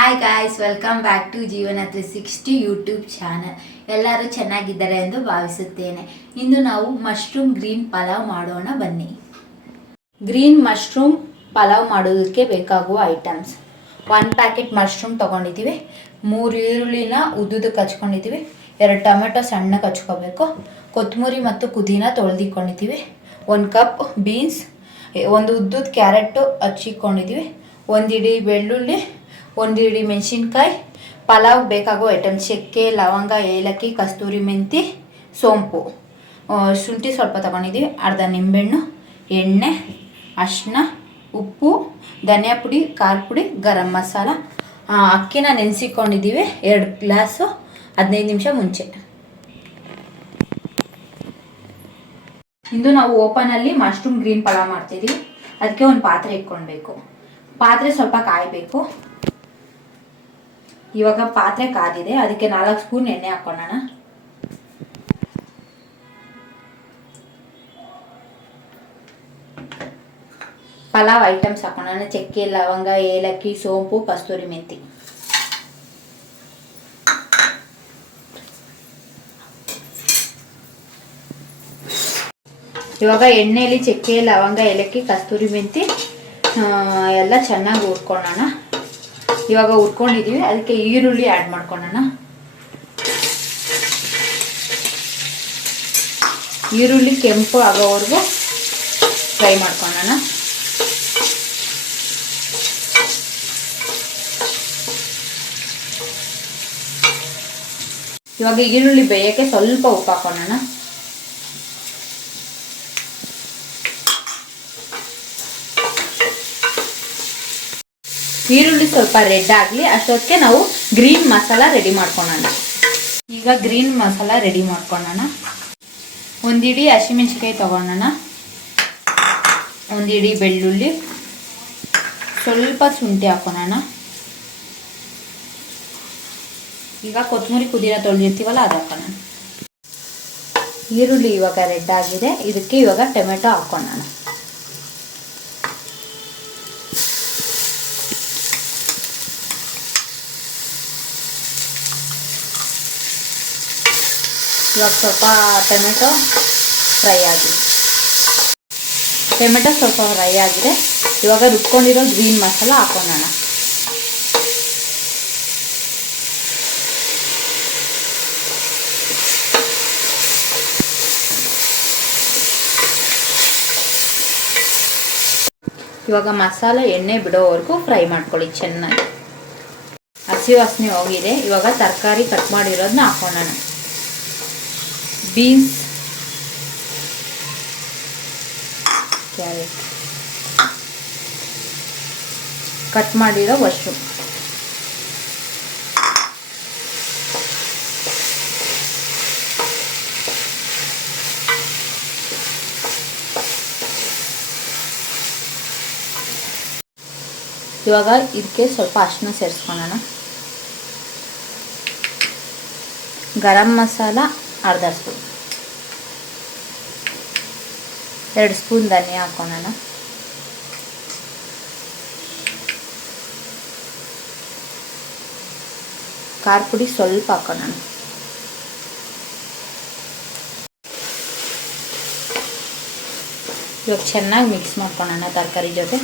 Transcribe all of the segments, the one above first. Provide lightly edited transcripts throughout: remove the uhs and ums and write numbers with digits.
Hi guys, welcome back to Jeevana 360 YouTube channel. ಎಲ್ಲರೂ ಚೆನ್ನಾಗಿದ್ದಾರೆ ಎಂದು ಭಾವಿಸುತ್ತೇನೆ. ಇಂದು ನಾವು ಮಶ್ರೂಮ್ ಗ್ರೀನ್ ಪಲಾವ್ ಮಾಡೋಣ ಬನ್ನಿ. ಗ್ರೀನ್ ಮಶ್ರೂಮ್ ಪಲಾವ್ ಮಾಡೋದಕ್ಕೆ ಬೇಕಾಗುವ ಐಟಮ್ಸ್: 1 ಪ್ಯಾಕೆಟ್ ಮಶ್ರೂಮ್ ತೊಗೊಂಡಿದ್ದೀವಿ, 3 ಈರುಳ್ಳಿನ ಉದ್ದುದಕ್ಕೆ ಹಚ್ಕೊಂಡಿದ್ದೀವಿ, 2 ಟೊಮೆಟೊ ಸಣ್ಣಗೆ ಹಚ್ಕೋಬೇಕು, ಕೊತ್ತಂಬರಿ ಮತ್ತು ಪುದೀನ ತೊಳೆದಿಕೊಂಡಿದ್ದೀವಿ, 1 ಕಪ್ ಬೀನ್ಸ್, 1 ಉದ್ದುದ ಕ್ಯಾರೆಟು ಹಚ್ಚಿಕೊಂಡಿದ್ದೀವಿ, 1 ಇಡೀ ಬೆಳ್ಳುಳ್ಳಿ, 1 ಇಡೀ ಮೆಣಸಿನ್ಕಾಯಿ, ಪಲಾವ್ ಬೇಕಾಗೋ ಐಟಮ್ ಚಕ್ಕೆ, ಲವಂಗ, ಏಲಕ್ಕಿ, ಕಸ್ತೂರಿ ಮೆಂತಿ, ಸೋಂಪು, ಶುಂಠಿ ಸ್ವಲ್ಪ ತಗೊಂಡಿದ್ದೀವಿ, ಅರ್ಧ ನಿಂಬೆಹಣ್ಣು, ಎಣ್ಣೆ, ಅರಿಶಿನ, ಉಪ್ಪು, ಧನಿಯಾ ಪುಡಿ, ಖಾರ ಪುಡಿ, ಗರಂ ಮಸಾಲ. ಅಕ್ಕಿನ ನೆನೆಸಿಕೊಂಡಿದ್ದೀವಿ 2 ಗ್ಲಾಸು 15 ನಿಮಿಷ ಮುಂಚೆ. ಇಂದು ನಾವು ಓಪನಲ್ಲಿ ಮಶ್ರೂಮ್ ಗ್ರೀನ್ ಪಲಾವ್ ಮಾಡ್ತಿದ್ದೀವಿ. ಅದಕ್ಕೆ ಒಂದು ಪಾತ್ರೆ ಇಟ್ಕೊಳ್ಬೇಕು. ಪಾತ್ರೆ ಸ್ವಲ್ಪ ಕಾಯಬೇಕು. ಇವಾಗ ಪಾತ್ರೆ ಕಾದಿದೆ, ಅದಕ್ಕೆ 4 ಸ್ಪೂನ್ ಎಣ್ಣೆ ಹಾಕೊಳ್ಳೋಣ. ಪಲಾವ್ ಐಟಮ್ಸ್ ಹಾಕೊಳ್ಳೋಣ: ಚಕ್ಕೆ, ಲವಂಗ, ಏಲಕ್ಕಿ, ಸೋಂಪು, ಕಸ್ತೂರಿ ಮೆಂತಿ. ಇವಾಗ ಎಣ್ಣೆಯಲ್ಲಿ ಚಕ್ಕೆ, ಲವಂಗ, ಏಲಕ್ಕಿ, ಕಸ್ತೂರಿ ಮೆಂತಿ ಎಲ್ಲ ಚೆನ್ನಾಗಿ ಹುರ್ಕೊಳ್ಳೋಣ. ಇವಾಗ ಹುರ್ಕೊಂಡಿದ್ದೀವಿ, ಅದಕ್ಕೆ ಈರುಳ್ಳಿ ಆ್ಯಡ್ ಮಾಡ್ಕೊಳ್ಳೋಣ. ಈರುಳ್ಳಿ ಕೆಂಪು ಆಗೋವರೆಗೂ ಫ್ರೈ ಮಾಡ್ಕೊಳ್ಳೋಣ. ಇವಾಗ ಈರುಳ್ಳಿ ಬೇಯಕ್ಕೆ ಸ್ವಲ್ಪ ಉಪ್ಪು ಹಾಕೊಳ್ಳೋಣ. ಈರುಳ್ಳಿ ಸ್ವಲ್ಪ ರೆಡ್ ಆಗಲಿ, ಅಷ್ಟೊತ್ತಿಗೆ ನಾವು ಗ್ರೀನ್ ಮಸಾಲ ರೆಡಿ ಮಾಡ್ಕೊಳ್ಳೋಣ. ಈಗ ಗ್ರೀನ್ ಮಸಾಲ ರೆಡಿ ಮಾಡ್ಕೊಳ್ಳೋಣ. 1 ಇಡೀ ಹಸಿಮೆಣಸಿನ್ಕಾಯಿ ತಗೊಳ್ಳೋಣ, 1 ಇಡೀ ಬೆಳ್ಳುಳ್ಳಿ, ಸ್ವಲ್ಪ ಶುಂಠಿ ಹಾಕೊಳ್ಳೋಣ. ಈಗ ಕೊತ್ತಂಬರಿ ಪುದೀನ ತೊಳೆದಿರ್ತೀವಲ್ಲ ಅದು ಹಾಕೋಣ. ಈರುಳ್ಳಿ ಇವಾಗ ರೆಡ್ ಆಗಿದೆ, ಇದಕ್ಕೆ ಇವಾಗ ಟೊಮೆಟೊ ಹಾಕೊಳ್ಳೋಣ. ಇವಾಗ ಸ್ವಲ್ಪ ಟೊಮೆಟೊ ಫ್ರೈ ಆಗಿದೆ. ಇವಾಗ ರುಬ್ಕೊಂಡಿರೋ ಗ್ರೀನ್ ಮಸಾಲ ಹಾಕೊಳ್ಳೋಣ. ಇವಾಗ ಮಸಾಲ ಎಣ್ಣೆ ಬಿಡೋವರೆಗೂ ಫ್ರೈ ಮಾಡ್ಕೊಳ್ಳಿ ಚೆನ್ನಾಗಿ. ಹಸಿ ವಾಸನೆ ಹೋಗಿದೆ. ಇವಾಗ ತರಕಾರಿ ಕಟ್ ಮಾಡಿರೋದನ್ನ ಹಾಕೊಳ್ಳೋಣ. ಬೀನ್ಸ್, ಕ್ಯಾರೆಟ್, ಕಟ್ ಮಾಡಿರೋ ಮಶ್ರೂಮ್, ಇವಾಗ ಇದಕ್ಕೆ ಸ್ವಲ್ಪ ಅರಿಶಿನ ಸೇರಿಸ್ಕೊಳ್ಳೋಣ. ಗರಂ ಮಸಾಲ ಅರ್ಧ ಸ್ಪೂನ್, 2 ಸ್ಪೂನ್ ಧನಿಯಾ ಹಾಕೊಳ್ಳೋಣ. ಖಾರ ಪುಡಿ ಸ್ವಲ್ಪ ಹಾಕೊಳ್ಳೋಣ. ಇವಾಗ ಚೆನ್ನಾಗಿ ಮಿಕ್ಸ್ ಮಾಡ್ಕೊಳ್ಳೋಣ ತರಕಾರಿ ಜೊತೆ.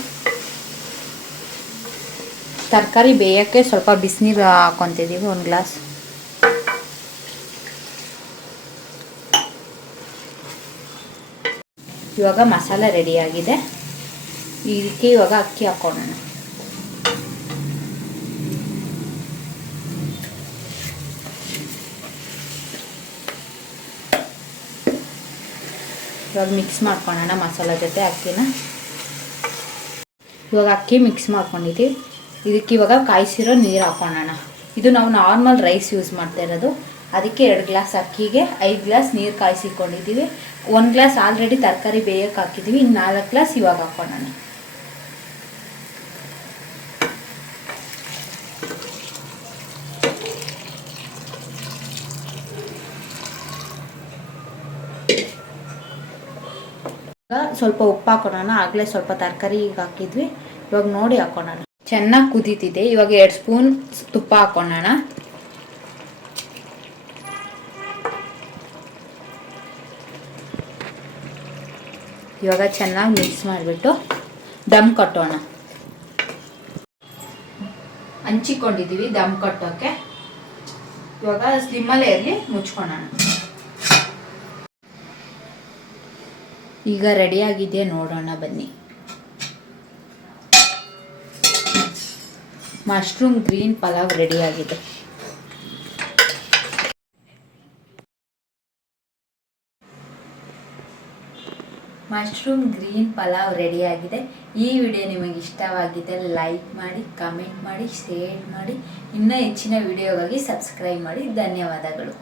ತರಕಾರಿ ಬೇಯೋಕ್ಕೆ ಸ್ವಲ್ಪ ಬಿಸಿನೀರು ಹಾಕೊತಿದ್ದೀವಿ, 1 ಗ್ಲಾಸ್. ಇವಾಗ ಮಸಾಲ ರೆಡಿಯಾಗಿದೆ. ಇದಕ್ಕೆ ಇವಾಗ ಅಕ್ಕಿ ಹಾಕೊಳ್ಳೋಣ. ಇವಾಗ ಮಿಕ್ಸ್ ಮಾಡ್ಕೊಳ್ಳೋಣ ಮಸಾಲ ಜೊತೆ ಅಕ್ಕಿನ. ಇವಾಗ ಅಕ್ಕಿ ಮಿಕ್ಸ್ ಮಾಡ್ಕೊಂಡಿದ್ದೀವಿ. ಇದಕ್ಕೆ ಇವಾಗ ಕಾಯಿಸಿರೋ ನೀರು ಹಾಕೊಳ್ಳೋಣ. ಇದು ನಾವು ನಾರ್ಮಲ್ ರೈಸ್ ಯೂಸ್ ಮಾಡ್ತಾ ಇರೋದು, ಅದಕ್ಕೆ 2 ಗ್ಲಾಸ್ ಅಕ್ಕಿಗೆ 5 ಗ್ಲಾಸ್ ನೀರು ಕಾಯಿಸಿಕೊಂಡಿದ್ದೀವಿ. 1 ಗ್ಲಾಸ್ ಆಲ್ರೆಡಿ ತರಕಾರಿ ಬೇಯಕ್ಕೆ ಹಾಕಿದ್ದೀವಿ, ಇನ್ನು 4 ಗ್ಲಾಸ್ ಇವಾಗ ಹಾಕೊಳ್ಳೋಣ. ಸ್ವಲ್ಪ ಉಪ್ಪು ಹಾಕೊಳ್ಳೋಣ. ಆಗಲೇ ಸ್ವಲ್ಪ ತರಕಾರಿ ಹಾಕಿದ್ವಿ, ಇವಾಗ ನೋಡಿ ಹಾಕೊಳ್ಳೋಣ. ಚೆನ್ನಾಗಿ ಕುದೀತಿದೆ. ಇವಾಗ 2 ಸ್ಪೂನ್ ತುಪ್ಪ ಹಾಕೊಳ್ಳೋಣ. ಇವಾಗ ಚೆನ್ನಾಗಿ ಮಿಕ್ಸ್ ಮಾಡಿಬಿಟ್ಟು ದಮ್ ಕಟ್ಟೋಣ. ಹಂಚಿಕೊಂಡಿದ್ದೀವಿ ದಮ್ ಕಟ್ಟೋಕ್ಕೆ. ಇವಾಗ ಸ್ಲಿಮ್ಮಲ್ಲೇ ಇರಲಿ, ಮುಚ್ಕೊಳ್ಳೋಣ. ಈಗ ರೆಡಿಯಾಗಿದೆ, ನೋಡೋಣ ಬನ್ನಿ. ಮಶ್ರೂಮ್ ಗ್ರೀನ್ ಪಲಾವ್ ರೆಡಿಯಾಗಿದೆ. ಮಶ್ರೂಮ್ ಗ್ರೀನ್ ಪಲಾವ್ ರೆಡಿಯಾಗಿದೆ. ಈ ವಿಡಿಯೋ ನಿಮಗೆ ಇಷ್ಟವಾಗಿದ್ದರೆ ಲೈಕ್ ಮಾಡಿ, ಕಮೆಂಟ್ ಮಾಡಿ, ಶೇರ್ ಮಾಡಿ. ಇನ್ನೂ ಹೆಚ್ಚಿನ ವಿಡಿಯೋಗಾಗಿ ಸಬ್ಸ್ಕ್ರೈಬ್ ಮಾಡಿ. ಧನ್ಯವಾದಗಳು.